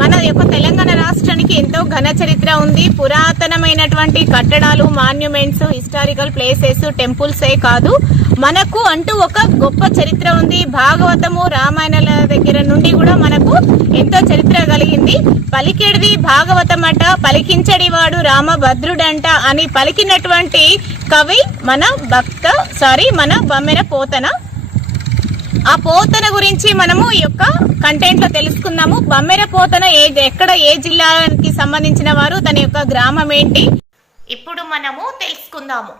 మన యొక్క తెలంగాణ రాష్ట్రానికి ఎంతో ఘన చరిత్ర ఉంది. పురాతనమైనటువంటి కట్టడాలు మాన్యుమెంట్స్ హిస్టారికల్ ప్లేసెస్ టెంపుల్సే కాదు. మనకు అంటూ ఒక గొప్ప చరిత్ర ఉంది. భాగవతము రామాయణాల దగ్గర నుండి కూడా మనకు ఎంతో చరిత్ర కలిగింది. పలికేడిది భాగవతం అట. పలికించడివాడు రామభద్రుడంట అని పలికినటువంటి కవి మన భక్త సారీ మన బమ్మెన పోతన ఆ పోతన గురించి మనము ఈ యొక్క కంటెంట్లో తెలుసుకుందాము. బమ్మెర పోతన ఏ ఎక్కడ ఏ జిల్లాకి సంబంధించిన వారు తన యొక్క గ్రామం ఏంటి? ఇప్పుడు మనము తెలుసుకుందాము.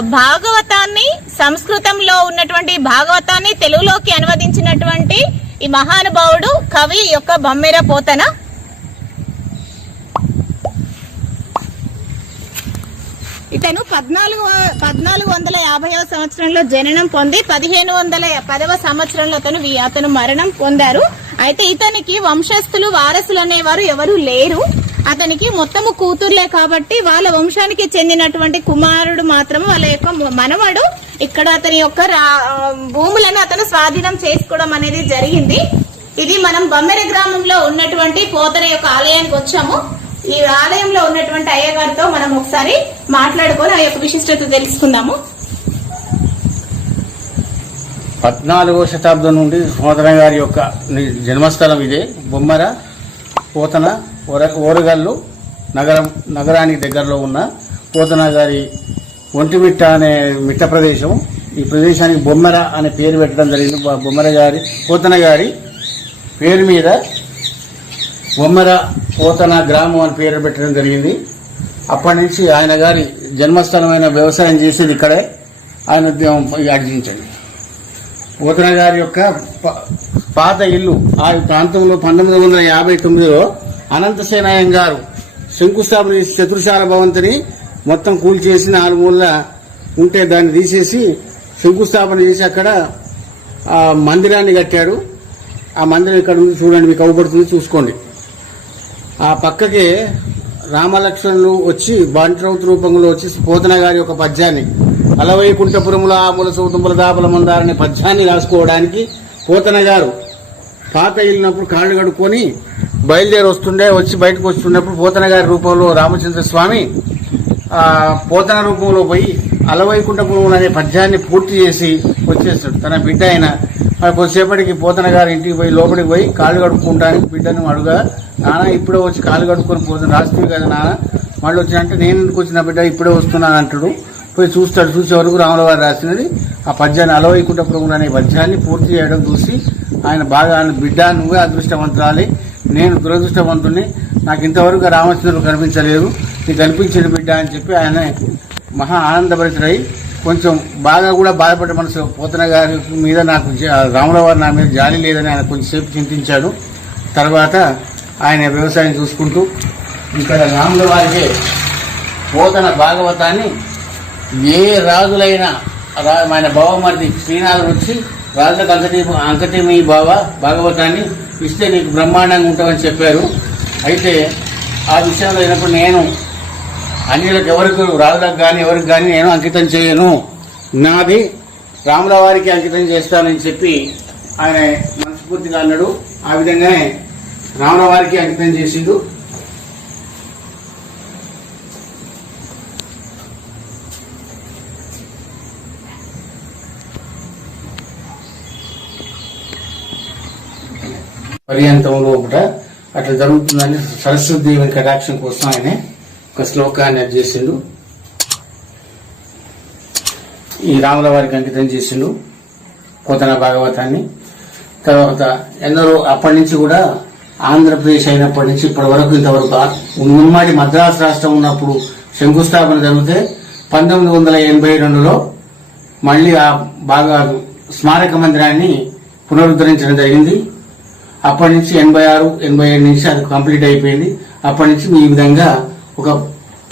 భాగవతాన్ని సంస్కృతంలో ఉన్నటువంటి భాగవతాన్ని తెలుగులోకి అనువదించినటువంటి ఈ మహానుభావుడు కవి యొక్క బమ్మెర పోతన. ఇతను పద్నాలుగు పద్నాలుగు వందల యాభైవ సంవత్సరంలో జననం పొంది పదిహేను వందల పదవ సంవత్సరంలో అతను అతను మరణం పొందారు. అయితే ఇతనికి వంశస్థులు వారసులు అనేవారు ఎవరు లేరు. అతనికి మొత్తము కూతుర్లే కాబట్టి వాళ్ళ వంశానికి చెందినటువంటి కుమారుడు మాత్రం వాళ్ళ యొక్క మనవడు ఇక్కడ అతని యొక్క భూములను అతను స్వాధీనం చేసుకోవడం అనేది జరిగింది. ఇది మనం బొమ్మెర గ్రామంలో ఉన్నటువంటి పోతర యొక్క ఆలయానికి వచ్చాము. ఈ ఆలయంలో ఉన్నటువంటి అయ్యగారితో మనం ఒకసారి మాట్లాడుకొని ఆ యొక్క విశిష్టత తెలుసుకుందాము. పద్నాలుగో శతాబ్దం నుండి సోదర గారి యొక్క జన్మస్థలం ఇదే. బొమ్మర పోతన ఓరగల్లు నగరం నగరానికి దగ్గరలో ఉన్న పోతన గారి ఒంటిమిట్ట అనే మిట్ట ప్రదేశం. ఈ ప్రదేశానికి బొమ్మర అనే పేరు పెట్టడం జరిగింది. బొమ్మర గారి పోతన గారి పేరు మీద బొమ్మర పోతన గ్రామం అని పేరు పెట్టడం జరిగింది. అప్పటి నుంచి ఆయన గారి జన్మస్థలమైన వ్యవసాయం చేసేది ఇక్కడే. ఆయన ఉద్యమం ఆర్జించండి. పోతన గారి యొక్క ప- పాత ఇల్లు ఆ ప్రాంతంలో పంతొమ్మిది వందల యాభై తొమ్మిదిలో అనంతసేనాయం గారు శంకుస్థాపన చేసి చతుర్శాల భవంతిని మొత్తం కూల్చేసి నాలుగు మూల ఉంటే దాన్ని తీసేసి శంకుస్థాపన చేసి అక్కడ ఆ మందిరాన్ని కట్టాడు ఆ మందిరం ఇక్కడ ఉంది చూడండి మీకు అవుపడుతుంది చూసుకోండి. ఆ పక్కకి రామలక్ష్మణులు వచ్చి బంట్రౌత్ రూపంలో వచ్చి పోతన గారి యొక్క పద్యాన్ని అలవైకుంఠపురముల ఆముల సౌతుంబుల దాపల మందారనే పద్యాన్ని రాసుకోవడానికి పోతన గారు పాత వెళ్ళినప్పుడు కాళ్ళు కడుక్కొని బయలుదేరి వస్తుండే వచ్చి బయటకు వస్తున్నప్పుడు పోతన గారి రూపంలో రామచంద్ర స్వామి పోతన రూపంలో పోయి అలవైకుంఠపురం అనే పద్యాన్ని పూర్తి చేసి వచ్చేస్తాడు. తన బిడ్డ అయిన కొద్దిసేపటికి పోతన గారి ఇంటికి పోయి లోపలికి పోయి కాళ్ళు కడుక్కుంటానికి బిడ్డను అడుగా నాన్న ఇప్పుడే వచ్చి కాళ్ళు కడుక్కొని పోతున్నా రాస్తుంది కదా నాన్న మళ్ళీ వచ్చినంటే నేను వచ్చిన బిడ్డ ఇప్పుడే వస్తున్నాను అంటాడు. పోయి చూస్తాడు చూసే వరకు రాములవారు రాసినది. ఆ పద్యాన్ని అలవైకుంఠపురం అనే పద్యాన్ని పూర్తి చేయడం చూసి ఆయన బాగా ఆయన బిడ్డ నువ్వే అదృష్టవంతురాలి. నేను దురదృష్టవంతుణ్ణి. నాకు ఇంతవరకు రామచంద్రుడు కనిపించలేదు. నీకు కనిపించిన బిడ్డ అని చెప్పి ఆయన మహా ఆనందభరితుడై కొంచెం బాగా కూడా బాధపడ్డ మనసు పోతన గారి మీద నాకు జా- వారు నా మీద జాలి లేదని ఆయన కొంచెంసేపు చింతించాడు. తర్వాత ఆయన వ్యవసాయం చూసుకుంటూ ఇక్కడ రాముల వారికి పోతన భాగవతాన్ని ఏ రాజులైనా ఆయన బావమరిది శ్రీనాథుడు వచ్చి రాజులకు అంకటి అంకటిమీ బావ భాగవతాన్ని ఇస్తే నీకు బ్రహ్మాండంగా ఉంటామని చెప్పారు. అయితే ఆ విషయంలో అయినప్పుడు నేను అన్యులకు ఎవరికి రాజులకు కానీ ఎవరికి కానీ నేను అంకితం చేయను. నాది రాముల వారికి అంకితం చేస్తానని చెప్పి ఆయన మనస్ఫూర్తిగా అన్నాడు. ఆ విధంగానే రాముల వారికి అంకితం చేసిండు. పర్యంతంలో ఒకట అట్లా జరుగుతుందని సరస్వతి దేవుని కటాక్షం కోసం ఆయన ఒక శ్లోకాన్ని అది చేసిండు. ఈ రాముల వారికి అంకితం చేసిండు పోతన భాగవతాన్ని. తర్వాత ఎందరో అప్పటి నుంచి కూడా ఆంధ్రప్రదేశ్ అయినప్పటి నుంచి ఇప్పటి వరకు ఇంతవరకు ఉమ్మడి మద్రాసు రాష్ట్రం ఉన్నప్పుడు శంకుస్థాపన జరిగితే పంతొమ్మిది వందల ఎనభై రెండులో మళ్ళీ ఆ బాగా స్మారక మందిరాన్ని పునరుద్ధరించడం జరిగింది. అప్పటి నుంచి ఎనభై ఆరు ఎనభై ఏడు నుంచి అది కంప్లీట్ అయిపోయింది. అప్పటి నుంచి ఈ విధంగా ఒక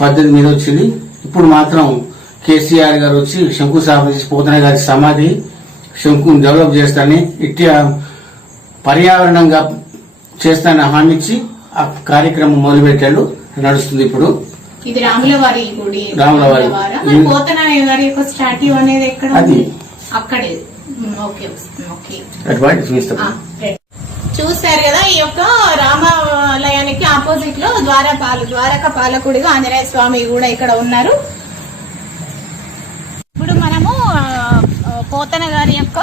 పద్ధతి మీద వచ్చింది. ఇప్పుడు మాత్రం కేసీఆర్ గారు వచ్చి శంకుస్థాపన చేసి పోతన గారి సమాధి శంకుని డెవలప్ చేస్తానని ఇట్టి పర్యావరణంగా చేస్తానని హామీ ఇచ్చి ఆ కార్యక్రమం మొదలుపెట్టాడు. నడుస్తుంది ఇప్పుడు. ఇది రాముల వారి గుడి. రాముల వారి. వారా? ఇది- పోతన గారి యొక్క స్టాట్యూ అనేది ఎక్కడ అది. అక్కడే. Um, okay okay. అటువంటి చూపిస్తాం చూశారు కదా ఈ యొక్క రామాలయానికి ఆపోజిట్లో ద్వారపాలు ద్వారక పాలకుడిగా ఆంజనేయ స్వామి కూడా ఇక్కడ ఉన్నారు. ఇప్పుడు మనము పోతన గారి యొక్క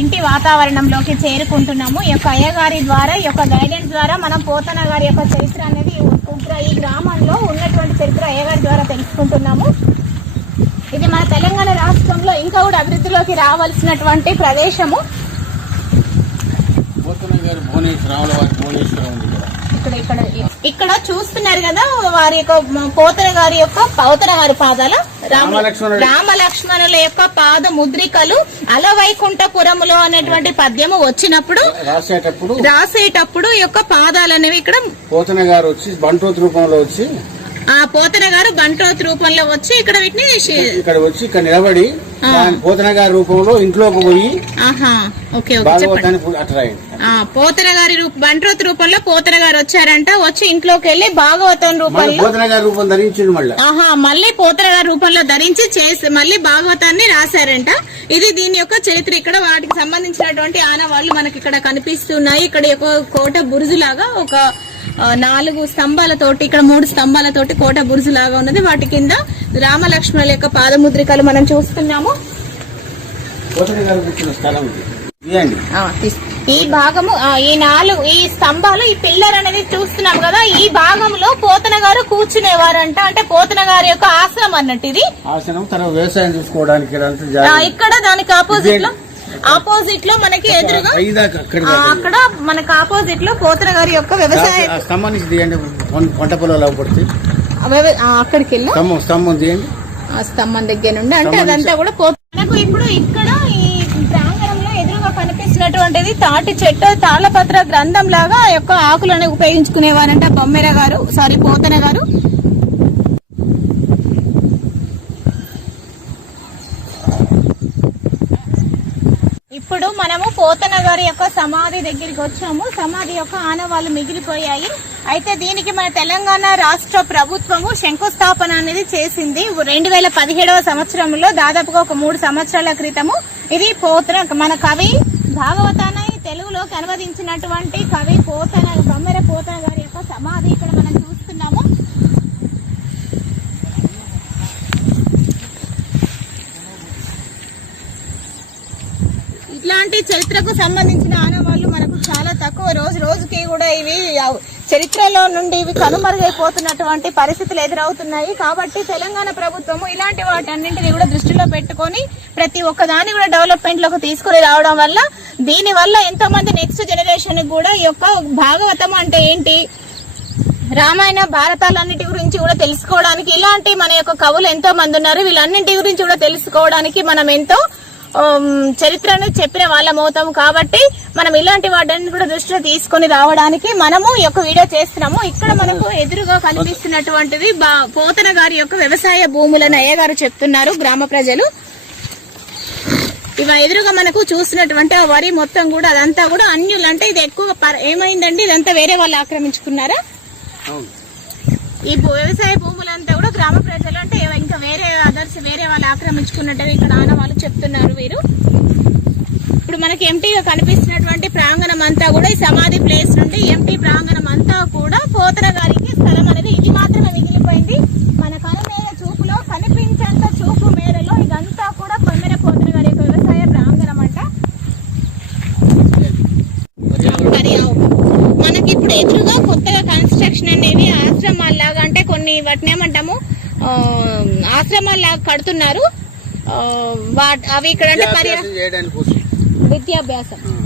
ఇంటి వాతావరణంలోకి చేరుకుంటున్నాము. ఈ యొక్క అయ్యగారి ద్వారా ఈ యొక్క గైడెన్స్ ద్వారా మనం పోతన గారి యొక్క చరిత్ర అనేది ఈ గ్రామంలో ఉన్నటువంటి చరిత్ర అయ్యగారి ద్వారా తెలుసుకుంటున్నాము. ఇది మన తెలంగాణ రాష్ట్రంలో ఇంకా కూడా అభివృద్ధిలోకి రావాల్సినటువంటి ప్రదేశము. వారి భువనేశ్వరం ఉంది ఇక్కడ ఇక్కడ ఇక్కడ ఇక్కడ చూస్తున్నారు కదా వారి యొక్క పోతన గారి యొక్క పోతన గారి పాదాల. రామ లక్ష్మణుల యొక్క పాద ముద్రికలు అలవైకుంఠపురములో అనేటువంటి పద్యము వచ్చినప్పుడు రాసేటప్పుడు రాసేటప్పుడు యొక్క పాదాలు అనేవి ఇక్కడ పోతన గారు వచ్చి బంటోత్ రూపంలో వచ్చి ఆ పోతన గారు బంట్రోత్ రూపంలో వచ్చి ఇక్కడ వీటిని ఇక్కడ వచ్చి ఇక్కడ నిలబడి పోతన గారి రూపంలో ఇంట్లోకి పోయి పోతన గారి బంట్రోత్ రూపంలో పోతన గారు వచ్చారంట వచ్చి ఇంట్లోకి వెళ్ళి భాగవతం రూపంలో పోతన గారి రూపం ధరించిండు మళ్ళీ. ఆహా మళ్ళీ పోతన గారి రూపంలో ధరించి చేసి మళ్ళీ భాగవతాన్ని రాశారంట. ఇది దీని యొక్క చరిత్ర. ఇక్కడ వాటికి సంబంధించినటువంటి ఆనవాళ్ళు మనకి ఇక్కడ కనిపిస్తున్నాయి. ఇక్కడ ఒక కోట బురుజు లాగా ఒక నాలుగు స్తంభాలతోటి ఇక్కడ మూడు స్తంభాలతోటి కోట బురుజు లాగా ఉన్నది. వాటి కింద రామలక్ష్మణుల యొక్క పాదముద్రికలు మనం చూస్తున్నాము. ఈ భాగము ఈ నాలుగు ఈ స్తంభాలు ఈ పిల్లర్ అనేది చూస్తున్నాం కదా ఈ భాగంలో పోతన గారు కూర్చునేవారంట. అంటే పోతన గారి యొక్క ఆశ్రమం అన్నట్టు ఇది. ఆసనం తర్వాత వ్యవసాయం చూసుకోవడానికి. ఇక్కడ దానికి ఆపోజిట్లో ఆపోజిట్లో మనకి ఎదురుగా అక్కడి మనకి ఆపోజిట్లో పోతన గారి యొక్క వ్యవసాయ తీయండి పంట పొలాలు పడితే. అక్కడికి వెళ్ళి స్తంభం స్తంభం తీయండి ఆ స్తంభం దగ్గర నుండి. అంటే అదంతా కూడా మనకు ఇప్పుడు ఇక్కడ ఈ ప్రాంగణంలో ఎదురుగా కనిపిస్తున్నటువంటిది తాటి చెట్టు తాళపత్ర గ్రంథం లాగా ఆ యొక్క ఆకులను ఉపయోగించుకునేవారంట బొమ్మెర గారు సారీ పోతన గారు. ఇప్పుడు మనము పోతన గారి యొక్క సమాధి దగ్గరికి వచ్చాము. సమాధి యొక్క ఆనవాళ్ళు మిగిలిపోయాయి. అయితే దీనికి మన తెలంగాణ రాష్ట్ర ప్రభుత్వము శంకుస్థాపన అనేది చేసింది. రెండు వేల పదిహేడవ సంవత్సరంలో దాదాపుగా ఒక మూడు సంవత్సరాల క్రితము ఇది పోతన మన కవి భాగవతాన్ని తెలుగులోకి అనువదించినటువంటి కవి పోతన బొమ్మెర పోతన గారి యొక్క సమాధి ఇక్కడ మనం చూస్తున్నాము. ఇట్లాంటి చరిత్రకు సంబంధించిన ఆనవాళ్ళు మనకు చాలా తక్కువ. రోజు రోజుకి కూడా ఇవి చరిత్రలో నుండి ఇవి కనుమరుగైపోతున్నటువంటి పరిస్థితులు ఎదురవుతున్నాయి. కాబట్టి తెలంగాణ ప్రభుత్వము ఇలాంటి వాటన్నింటినీ కూడా దృష్టిలో పెట్టుకొని ప్రతి ఒక్కదాన్ని కూడా డెవలప్మెంట్లోకి తీసుకుని రావడం వల్ల దీని వల్ల ఎంతో మంది నెక్స్ట్ జనరేషన్ కూడా ఈ యొక్క భాగవతం అంటే ఏంటి? రామాయణ భారతాలన్నిటి గురించి కూడా తెలుసుకోవడానికి ఇలాంటి మన యొక్క కవులు ఎంతో మంది ఉన్నారు. వీళ్ళన్నింటి గురించి కూడా తెలుసుకోవడానికి మనం ఎంతో చరిత్రను చెప్పిన వాళ్ళం అవుతాం కాబట్టి మనం ఇలాంటి వాటిని కూడా దృష్టిలో తీసుకొని రావడానికి మనము ఈ యొక్క వీడియో చేస్తున్నాము. ఇక్కడ మనకు ఎదురుగా కనిపిస్తున్నటువంటిది పోతన గారి యొక్క వ్యవసాయ భూములను అయ్య గారు చెప్తున్నారు గ్రామ ప్రజలు. ఇవ ఎదురుగా మనకు చూస్తున్నటువంటి ఆ వరి మొత్తం కూడా అదంతా కూడా అన్యులు అంటే ఇది ఎక్కువ ఏమైందండి? ఇదంతా వేరే వాళ్ళు ఆక్రమించుకున్నారా. ఈ వ్యవసాయ భూములంతా గ్రామ ప్రజలు అంటే ఇంకా వేరే అదర్స్ వేరే వాళ్ళు ఆక్రమించుకున్నట్టు ఇక్కడ ఆనవాళ్ళు చెప్తున్నారు వీరు. ఇప్పుడు మనకి ఎంటీగా కనిపిస్తున్నటువంటి ప్రాంగణం అంతా కూడా ఈ సమాధి ప్లేస్ నుండి ఎంటీ ప్రాంగణం అంతా కూడా పోతన గారికి స్థలం అనేది ఇది మాత్రమే మిగిలిపోయింది మన కనుమేర చూపులో కనిపించేంత చూపు మేరలో ఇదంతా కూడా కొమ్మెర పోతన గారి యొక్క వ్యవసాయ ప్రాంగణం అంట మరి ఆ- మనకి ఇప్పుడు ఎదురుగా కొత్తగా కన్స్ట్రక్షన్ అనేవి ఆశ్రమాల్లాగా అంటే కొన్ని ఆ, ఆశ్రమాల్లాగా కడుతున్నారు. అవి ఇక్కడ అంటే విద్యాభ్యాసం.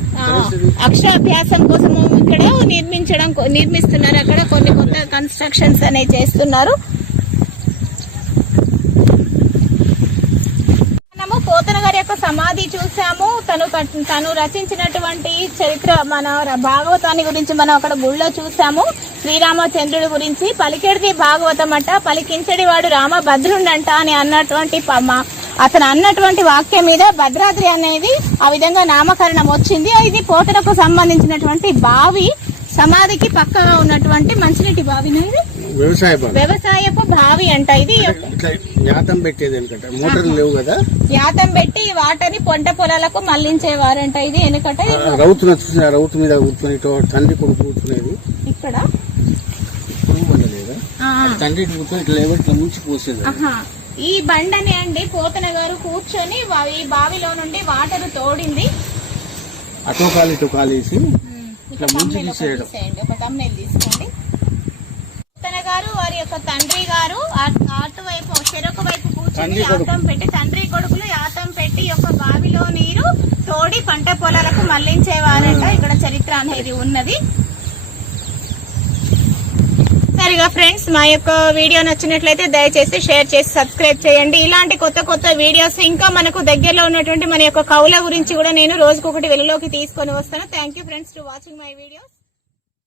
అక్షరాభ్యాసం కోసము ఇక్కడ నిర్మించడం నిర్మిస్తున్నారు అక్కడ. కొన్ని కొత్త కన్స్ట్రక్షన్స్ అనేవి చేస్తున్నారు. మనము పోతన గారి యొక్క సమాధి చూసాము. తను తను రచించినటువంటి చరిత్ర మన భాగవతాన్ని గురించి మనం అక్కడ గుళ్ళో చూసాము. శ్రీరామచంద్రుడి గురించి పలికెడిది భాగవతం అంట పలికించడి వాడు రామభద్రుండంట అని అన్నటువంటి ప- మా- అతను అన్నటువంటి వాక్యం మీద భద్రాద్రి అనేది ఆ విధంగా నామకరణం వచ్చింది. ఇది పోతనకు సంబంధించినటువంటి బావి సమాధికి పక్కగా ఉన్నటువంటి మంచినీటి ఇది? వ్యవసాయ వ్యవసాయపు బావి అంట. ఇది యాతం పెట్టేది ఎందుకంటే మోటార్లు లేవు కదా? యాతం పెట్టి ఈ వాటర్ని పంట పొలాలకు మళ్ళించేవారంట. ఇది ఎందుకంటే చూసిన రౌతు మీద కూర్చొని తండ్రి కొడుకు కూర్చునేది. ఇక్కడ తండ్రి ఇట్లా ఇట్లా ముంచి పోసేది. ఈ బండని అండి పోతన గారు కూర్చొని ఈ బావిలో నుండి వాటర్ తోడింది. అటో కాలు ఇటో కాలు వేసి ఇట్లా ముంచి thumbnail ఒకటి తీసేయడం. తీసేయండి. ఒక తమ్నేల్ తీసుకోండి. పోతన గారు వారి యొక్క తండ్రి గారు అటు- అటువైపు చెరొక వైపు కూర్చొని. యాతం పెట్టి తండ్రి కొడుకులు యాతం పెట్టి యొక్క బావిలో నీరు తోడి పంట పొలాలకు మళ్ళించేవారంట. ఇక్కడ చరిత్ర అనేది ఉన్నది. సరిగా ఫ్రెండ్స్. మా యొక్క వీడియో నచ్చినట్లయితే దయచేసి షేర్ చేసి సబ్స్క్రైబ్ చేయండి. ఇలాంటి కొత్త కొత్త వీడియోస్ ఇంకా మనకు దగ్గరలో ఉన్నటువంటి మన యొక్క కౌల గురించి కూడా నేను రోజుకొకటి వెలులోకి తీసుకొని వస్తాను. Thank you friends to watching my videos